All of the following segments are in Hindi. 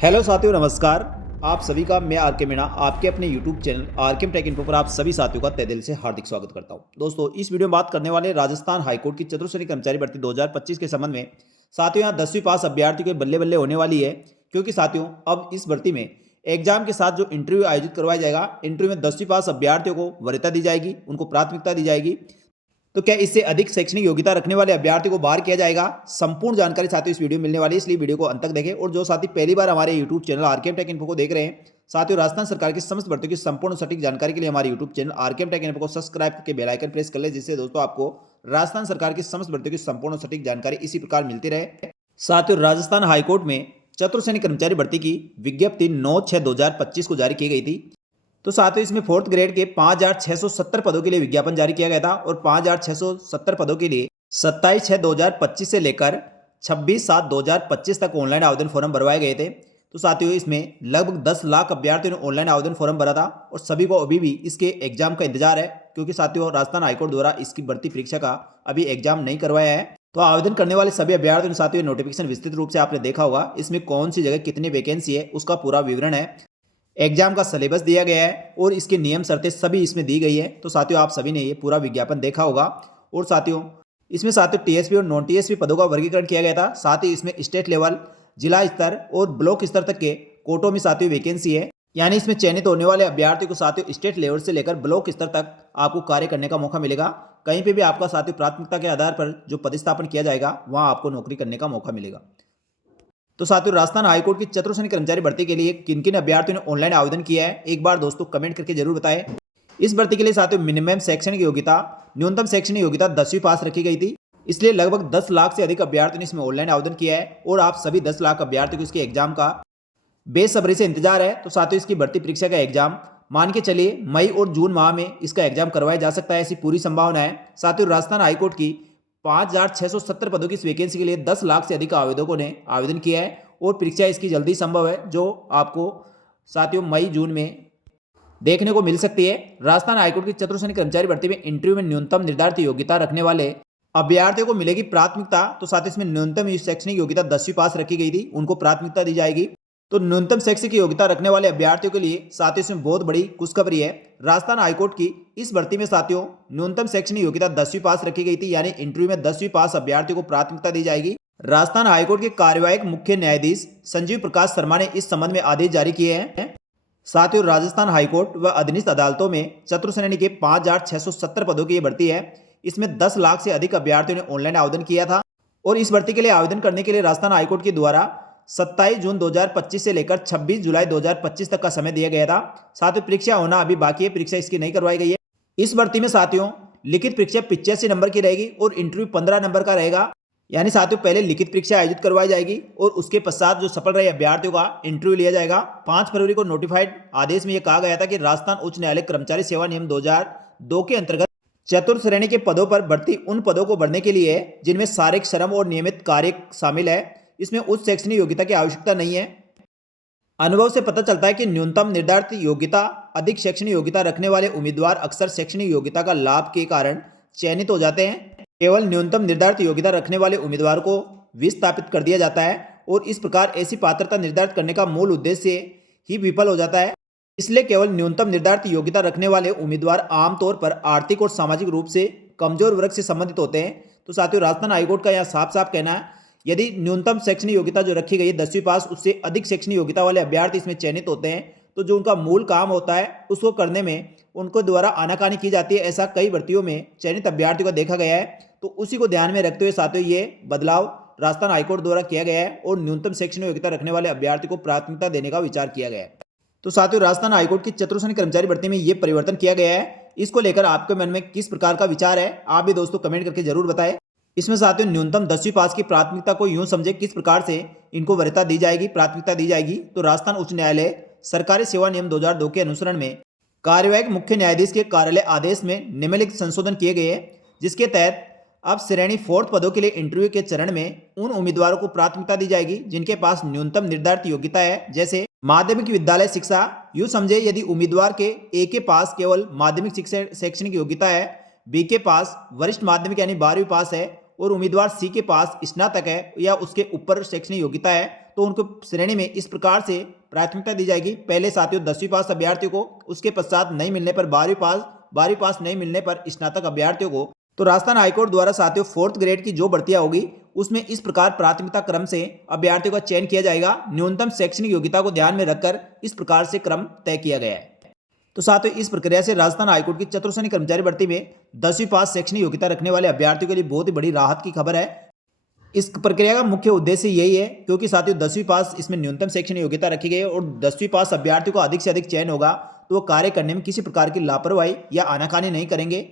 हेलो साथियों, नमस्कार। आप सभी का मैं आर के मीणा आपके अपने यूट्यूब चैनल आर के टेक इन्फो पर आप सभी साथियों का तहे दिल से हार्दिक स्वागत करता हूं। दोस्तों, इस वीडियो में बात करने वाले राजस्थान हाईकोर्ट की चतुर्श्रेणी कर्मचारी भर्ती 2025 के संबंध में। साथियों, यहाँ 10वीं पास अभ्यर्थियों के बल्ले बल्ले होने वाली है, क्योंकि साथियों अब इस भर्ती में एग्जाम के साथ जो इंटरव्यू आयोजित करवाया जाएगा, इंटरव्यू में 10वीं पास अभ्यर्थियों को वरीयता दी जाएगी, उनको प्राथमिकता दी जाएगी। तो क्या इससे अधिक शैक्षणिक योग्यता रखने वाले अभ्यर्थी को बाहर किया जाएगा? संपूर्ण जानकारी साथियों इस वीडियो में मिलने वाली है, इसलिए वीडियो को अंत तक देखें। और जो साथी पहली बार हमारे YouTube channel RKM take info को देख रहे हैं, साथियों राजस्थान सरकार की समस्त भर्तियों की संपूर्ण सटीक जानकारी के लिए हमारे YouTube channel RKM take info को सब्सक्राइब करके बेल आइकन प्रेस कर ले, जिससे दोस्तों आपको राजस्थान सरकार की समस्त भर्तियों की संपूर्ण सटीक जानकारी इसी प्रकार मिलती रहे। साथियों, राजस्थान हाईकोर्ट में चतुर्श्रेणी कर्मचारी भर्ती की विज्ञप्ति 9/6/2025 को जारी की गई थी। तो साथियों इसमें फोर्थ ग्रेड के 5,670 पदों के लिए विज्ञापन जारी किया गया था, और 5,670 पदों के लिए 27/6/2025 से लेकर 26/7/2025 तक ऑनलाइन आवेदन फॉर्म भरवाए गए थे। तो साथियों इसमें लगभग 10 लाख अभ्यर्थियों ने ऑनलाइन आवेदन फॉर्म भरा था, और सभी को अभी भी इसके एग्जाम का इंतजार है, क्योंकि साथियों राजस्थान हाईकोर्ट द्वारा इसकी भर्ती परीक्षा का अभी एग्जाम नहीं करवाया है। तो आवेदन करने वाले सभी अभ्यर्थियों ने साथियों नोटिफिकेशन विस्तृत रूप से आपने देखा होगा। इसमें कौन सी जगह कितनी वैकेंसी है उसका पूरा विवरण है, एग्जाम का सिलेबस दिया गया है, और इसके नियम शर्तें सभी इसमें दी गई है। तो साथियों आप सभी ने ये पूरा विज्ञापन देखा होगा। और साथियों इसमें साथियों टीएसपी और नॉन टीएसपी पदों का वर्गीकरण किया गया था। साथ ही इसमें स्टेट लेवल, जिला स्तर और ब्लॉक स्तर तक के कोटों में साथियों वैकेंसी है। यानी इसमें चयनित होने वाले अभ्यर्थी को साथियों स्टेट लेवल से लेकर ब्लॉक स्तर तक आपको कार्य करने का मौका मिलेगा। कहीं पे भी आपका साथियों प्राथमिकता के आधार पर जो पदस्थापन किया जाएगा, वहां आपको नौकरी करने का मौका मिलेगा। तो साथियों राजस्थान हाईकोर्ट की चतुर्श्रेणी कर्मचारी भर्ती के लिए किन किन अभ्यर्थियों ने ऑनलाइन आवेदन किया है, एक बार दोस्तों कमेंट करके जरूर बताएं। इस भर्ती के लिए साथियों मिनिमम शैक्षणिक योग्यता, न्यूनतम शैक्षणिक योग्यता 10वीं पास रखी गई थी। इसलिए लगभग 10 लाख से अधिक अभ्यर्थियों ने इसमें ऑनलाइन आवेदन किया है, और आप सभी 10 लाख अभ्यर्थियों को इसके एग्जाम का बेसब्री से इंतजार है। तो साथियों इसकी भर्ती परीक्षा का एग्जाम मान के चलिए मई और जून माह में इसका एग्जाम करवाया जा सकता है, ऐसी पूरी संभावना है। साथियों राजस्थान हाईकोर्ट की 5,670 पदों की इस वैकेंसी के लिए 10 लाख से अधिक आवेदकों ने आवेदन किया है, और परीक्षा इसकी जल्दी संभव है, जो आपको साथियों मई जून में देखने को मिल सकती है। राजस्थान हाईकोर्ट की चतुर्श्रेणी कर्मचारी भर्ती में इंटरव्यू में न्यूनतम निर्धारित योग्यता रखने वाले अभ्यर्थियों को मिलेगी प्राथमिकता। तो साथ ही इसमें न्यूनतम शैक्षणिक योग्यता 10वीं पास रखी गई थी, उनको प्राथमिकता दी जाएगी। तो न्यूनतम शैक्षिक योग्यता रखने वाले अभ्यर्थियों के लिए साथियों इसमें बहुत बड़ी खुशखबरी है। राजस्थान हाईकोर्ट की इस भर्ती में साथियों न्यूनतम शैक्षणिक योग्यता 10वीं पास रखी गई थी, यानी इंटरव्यू में 10वीं पास अभ्यर्थियों को प्राथमिकता दी जाएगी। राजस्थान हाईकोर्ट के कार्यवाहक मुख्य न्यायाधीश संजीव प्रकाश शर्मा ने इस संबंध में आदेश जारी किए हैं। साथियों राजस्थान हाईकोर्ट व अधीनस्थ अदालतों में चतुर्श्रेणी के 5,670 पदों की ये भर्ती है। इसमें 10 लाख से अधिक अभ्यर्थियों ने ऑनलाइन आवेदन किया था, और इस भर्ती के लिए आवेदन करने के लिए राजस्थान हाईकोर्ट के द्वारा 27 जून 2025 से लेकर 26 जुलाई 2025 तक का समय दिया गया था। साथ ही परीक्षा होना अभी बाकी है, परीक्षा इसकी नहीं करवाई गई है। इस भर्ती में साथियों लिखित परीक्षा 85 नंबर की रहेगी, और इंटरव्यू 15 नंबर का रहेगा। यानी साथियों पहले लिखित परीक्षा आयोजित करवाई जाएगी, और उसके पश्चात जो सफल रहे अभ्यर्थियों का इंटरव्यू लिया जाएगा। 5 फरवरी को नोटिफाइड आदेश में यह कहा गया था कि राजस्थान उच्च न्यायालय कर्मचारी सेवा नियम 2002 के अंतर्गत चतुर्श्रेणी के पदों पर भर्ती उन पदों को भरने के लिए है जिनमें शारीरिक श्रम और नियमित कार्य शामिल है। इसमें उच्च शैक्षणिक योग्यता की आवश्यकता नहीं है। अनुभव से पता चलता है कि न्यूनतम निर्धारित योग्यता अधिक शैक्षणिक योग्यता रखने वाले उम्मीदवार अक्सर शैक्षणिक योग्यता का लाभ के कारण चयनित हो जाते हैं। केवल न्यूनतम निर्धारित योग्यता रखने वाले उम्मीदवार को विस्थापित कर दिया जाता है, और इस प्रकार ऐसी पात्रता निर्धारित करने का मूल उद्देश्य ही विफल हो जाता है। इसलिए केवल न्यूनतम निर्धारित योग्यता रखने वाले उम्मीदवार आमतौर पर आर्थिक और सामाजिक रूप से कमजोर वर्ग से संबंधित होते हैं। तो साथियों राजस्थान हाईकोर्ट का यहाँ साफ साफ कहना है, यदि न्यूनतम शैक्षणिक योग्यता जो रखी गई है 10वीं पास, उससे अधिक शैक्षणिक योग्यता वाले अभ्यर्थी इसमें चयनित होते हैं, तो जो उनका मूल काम होता है उसको करने में उनको द्वारा आनाकानी की जाती है। ऐसा कई भर्तियों में चयनित अभ्यर्थियों को देखा गया है। तो उसी को ध्यान में रखते हुए साथियों ये बदलाव राजस्थान हाईकोर्ट द्वारा किया गया है, और न्यूनतम शैक्षणिक योग्यता रखने वाले अभ्यर्थी को प्राथमिकता देने का विचार किया गया है। तो साथियों राजस्थान हाईकोर्ट की चतुर्श्रेणी कर्मचारी भर्ती में ये परिवर्तन किया गया है। इसको लेकर आपके मन में किस प्रकार का विचार है, आप भी दोस्तों कमेंट करके जरूर बताएं। इसमें साथियों न्यूनतम 10वीं पास की प्राथमिकता को यूं समझे किस प्रकार से इनको वरीयता दी जाएगी, प्राथमिकता दी जाएगी। तो राजस्थान उच्च न्यायालय सरकारी सेवा नियम 2002 के अनुसरण में कार्यवाहक मुख्य न्यायाधीश के कार्यालय आदेश में निम्नलिखित संशोधन किए गए हैं, जिसके तहत अब श्रेणी 4 पदों के लिए इंटरव्यू के चरण में उन उम्मीदवारों को प्राथमिकता दी जाएगी जिनके पास न्यूनतम निर्धारित योग्यता है, जैसे माध्यमिक विद्यालय शिक्षा। यूं समझे यदि उम्मीदवार के ए के पास केवल माध्यमिक शिक्षा शैक्षणिक योग्यता है, बी के पास वरिष्ठ माध्यमिक यानी 12वीं पास है, और उम्मीदवार सी के पास स्नातक है या उसके ऊपर शैक्षणिक योग्यता है, तो उनको श्रेणी में इस प्रकार से प्राथमिकता दी जाएगी। पहले साथियों 10वीं पास अभ्यर्थियों को, उसके पश्चात नहीं मिलने पर 12वीं पास नहीं मिलने पर स्नातक अभ्यर्थियों को। तो राजस्थान हाईकोर्ट द्वारा साथियों 4th ग्रेड की जो भर्तियां होगी उसमें इस प्रकार प्राथमिकता क्रम से अभ्यर्थियों का चयन किया जाएगा। न्यूनतम शैक्षणिक योग्यता को ध्यान में रखकर इस प्रकार से क्रम तय किया गया है। तो साथियों इस प्रक्रिया से राजस्थान हाईकोर्ट की चतुर्थ श्रेणी कर्मचारी भर्ती में 10वीं पास शैक्षणिक योग्यता रखने वाले अभ्यर्थियों के लिए बहुत ही बड़ी राहत की खबर है। इस प्रक्रिया का मुख्य उद्देश्य यही है क्योंकि साथियों 10वीं पास इसमें न्यूनतम शैक्षणिक योग्यता रखी गई है और 10वीं पास अभ्यर्थियों को अधिक से अधिक चयन होगा तो वो कार्य करने में किसी प्रकार की लापरवाही या आनाकानी नहीं करेंगे।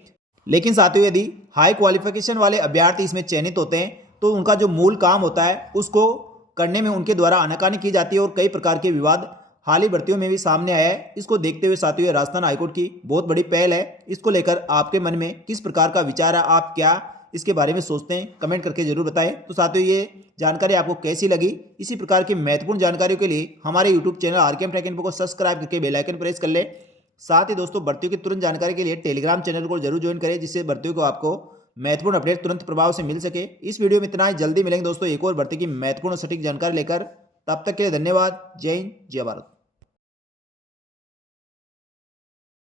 लेकिन साथियों यदि हाई क्वालिफिकेशन वाले अभ्यर्थी इसमें चयनित होते हैं तो उनका जो मूल काम होता है उसको करने में उनके द्वारा आनाकानी की जाती है और कई प्रकार के विवाद हाल ही भर्तियों में भी सामने आया है। इसको देखते हुए साथियों राजस्थान हाईकोर्ट की बहुत बड़ी पहल है। इसको लेकर आपके मन में किस प्रकार का विचार है, आप क्या इसके बारे में सोचते हैं, कमेंट करके जरूर बताएं। तो साथियों ये जानकारी आपको कैसी लगी? इसी प्रकार की महत्वपूर्ण जानकारियों के लिए हमारे YouTube channel RKM take info को सब्सक्राइब करके बेल आइकन प्रेस कर ले। साथ ही दोस्तों भर्तियों की तुरंत जानकारी के लिए टेलीग्राम चैनल को जरूर ज्वाइन करें जिससे भर्तियों को आपको महत्वपूर्ण अपडेट तुरंत प्रभाव से मिल सके। इस वीडियो में इतना ही, जल्दी मिलेंगे दोस्तों एक और भर्ती की महत्वपूर्ण सटीक जानकारी लेकर। तब तक के लिए धन्यवाद। जय हिंद, जय भारत।